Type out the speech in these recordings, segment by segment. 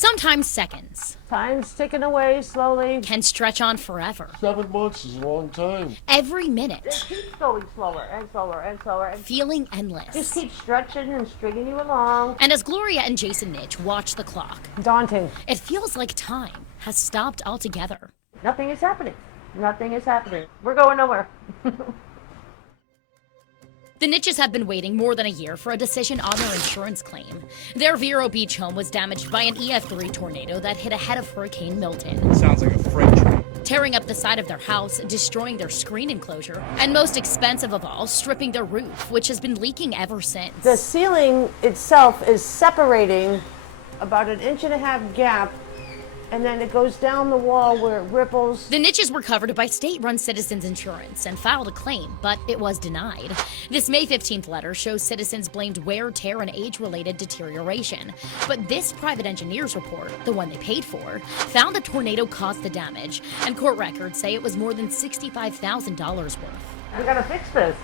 sometimes seconds. Time's ticking away slowly. Can stretch on forever. 7 months is a long time. Every minute. It keeps going slower and slower and slower. And feeling endless. just keeps stretching and stringing you along. And as Gloria and Jason Nitch watch the clock, Daunting. it feels like time has stopped altogether. Nothing is happening. Nothing is happening. We're going nowhere. The Nitches have been waiting more than a year for a decision on their insurance claim. Their Vero Beach home was damaged by an EF3 tornado that hit ahead of Hurricane Milton. Sounds like a freight train. Tearing up the side of their house, destroying their screen enclosure, and most expensive of all, stripping their roof, which has been leaking ever since. The ceiling itself is separating about 1.5 inch gap, and then it goes down the wall where it ripples. The Nitches were covered by state-run Citizens Insurance and filed a claim, but it was denied. This May 15th letter shows Citizens blamed wear, tear, and age-related deterioration. But this private engineer's report, the one they paid for, found the tornado caused the damage, and court records say it was more than $65,000 worth. We gotta fix this,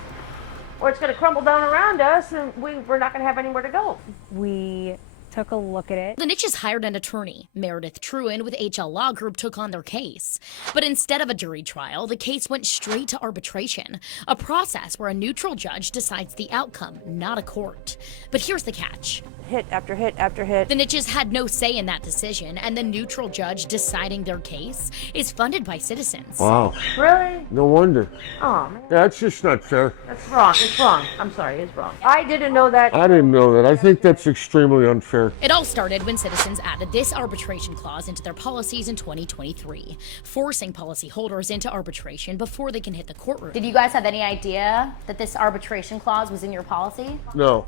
or it's gonna crumble down around us, and we're not gonna have anywhere to go. We took a look at it. The Nitches hired an attorney. Meredith Truen with HL Law Group took on their case. But instead of a jury trial, the case went straight to arbitration, a process where a neutral judge decides the outcome, not a court. But here's the catch. Hit after hit after hit. The Nitches had no say in that decision, and the neutral judge deciding their case is funded by Citizens. Wow. Really? No wonder. Oh, man. That's just not fair. That's wrong. It's wrong. I'm sorry, it's wrong. I didn't know that. I didn't know that. I think that's extremely unfair. It all started when Citizens added this arbitration clause into their policies in 2023, forcing policyholders into arbitration before they can hit the courtroom. Did you guys have any idea that this arbitration clause was in your policy? No.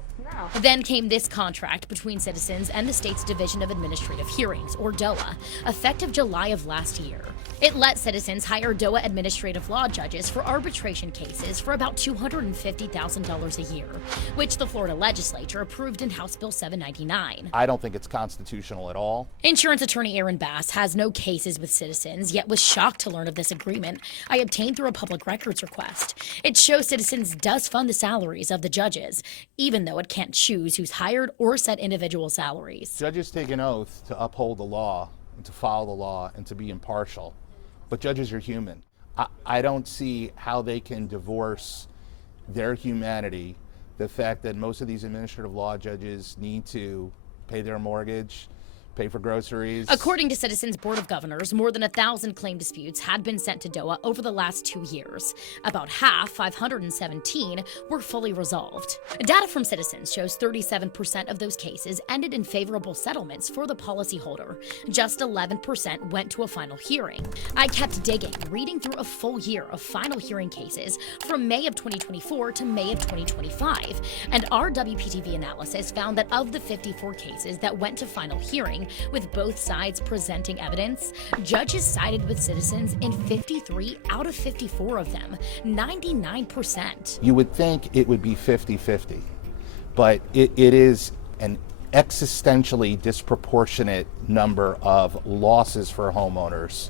Then came this contract between Citizens and the state's Division of Administrative Hearings, or DOA, effective July of last year. It let Citizens hire DOA administrative law judges for arbitration cases for about $250,000 a year, which the Florida legislature approved in House Bill 799. I don't think it's constitutional at all. Insurance attorney Aaron Bass has no cases with Citizens, yet was shocked to learn of this agreement I obtained through a public records request. It shows Citizens does fund the salaries of the judges, even though it can't choose who's hired or set individual salaries. Judges take an oath to uphold the law and to follow the law and to be impartial. But judges are human. I don't see how they can divorce their humanity, the fact that most of these administrative law judges need to pay their mortgage, pay for groceries. According to Citizens Board of Governors, more than 1,000 claim disputes had been sent to DOA over the last 2 years. About half, 517, were fully resolved. Data from Citizens shows 37% of those cases ended in favorable settlements for the policyholder. Just 11% went to a final hearing. I kept digging, reading through a full year of final hearing cases from May of 2024 to May of 2025, and our WPTV analysis found that of the 54 cases that went to final hearing, with both sides presenting evidence, judges sided with Citizens in 53 out of 54 of them, 99%. You would think it would be 50-50, but it is an existentially disproportionate number of losses for homeowners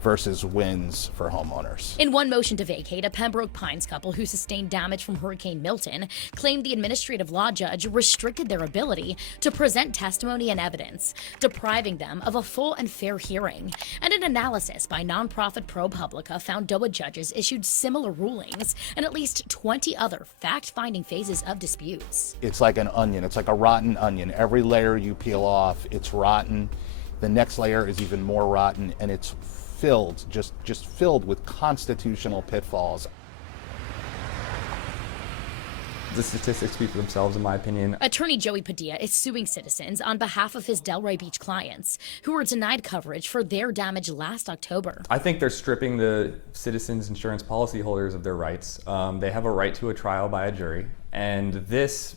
versus wins for homeowners. In one motion to vacate, a Pembroke Pines couple who sustained damage from Hurricane Milton claimed the administrative law judge restricted their ability to present testimony and evidence, depriving them of a full and fair hearing. And an analysis by nonprofit ProPublica found DOA judges issued similar rulings in at least 20 other fact-finding phases of disputes. It's like an onion. It's like a rotten onion. Every layer you peel off, it's rotten. The next layer is even more rotten, and it's filled, just filled with constitutional pitfalls. The statistics speak for themselves, in my opinion. Attorney Joey Padilla is suing Citizens on behalf of his Delray Beach clients, who were denied coverage for their damage last October. I think they're stripping the Citizens Insurance policyholders of their rights. They have a right to a trial by a jury, and this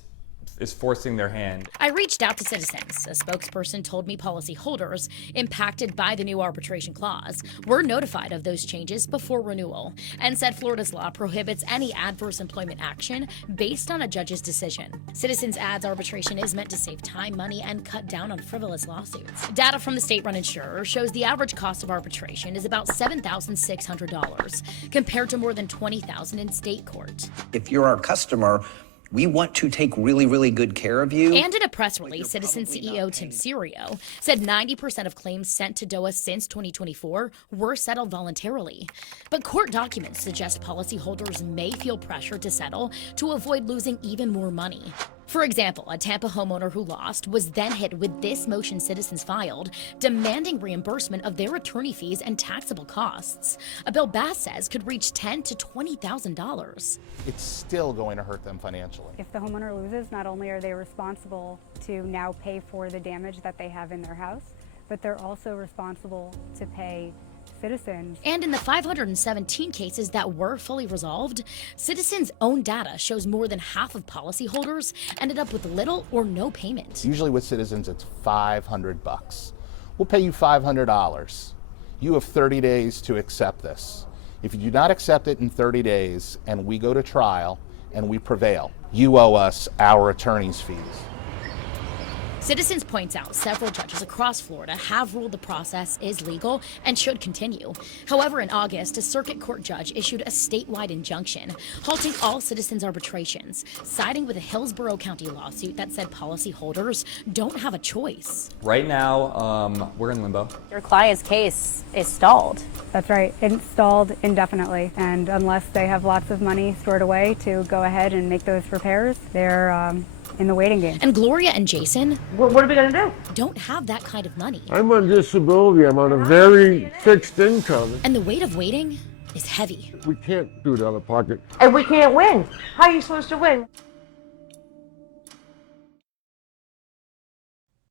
is forcing their hand. I reached out to Citizens. A spokesperson told me policyholders impacted by the new arbitration clause were notified of those changes before renewal, and said Florida's law prohibits any adverse employment action based on a judge's decision. Citizens adds arbitration is meant to save time, money, and cut down on frivolous lawsuits. Data from the state-run insurer shows the average cost of arbitration is about $7,600, compared to more than $20,000 in state court. If you're our customer, We want to take really, really good care of you. And in a press release, Citizens CEO Tim Serio said 90% of claims sent to DOA since 2024 were settled voluntarily. But court documents suggest policyholders may feel pressure to settle to avoid losing even more money. For example, a Tampa homeowner who lost was then hit with this motion Citizens filed, demanding reimbursement of their attorney fees and taxable costs. A bill Bass says could reach $10,000 to $20,000. It's still going to hurt them financially. If the homeowner loses, not only are they responsible to now pay for the damage that they have in their house, but they're also responsible to pay Citizens. And in the 517 cases that were fully resolved, Citizens' own data shows more than half of policyholders ended up with little or no payment. Usually with Citizens, it's $500. We'll pay you $500. You have 30 days to accept this. If you do not accept it in 30 days and we go to trial and we prevail, you owe us our attorney's fees. Citizens points out several judges across Florida have ruled the process is legal and should continue. However, in August, a circuit court judge issued a statewide injunction halting all Citizens arbitrations, siding with a Hillsborough County lawsuit that said policyholders don't have a choice. Right now, we're in limbo. Your client's case is stalled. That's right, it's stalled indefinitely. And unless they have lots of money stored away to go ahead and make those repairs, they're in the waiting game. And Gloria and Jason What are we going to do? don't have that kind of money. I'm on disability. I'm on a very fixed income. And the weight of waiting is heavy. We can't do it out of pocket. And we can't win. How are you supposed to win?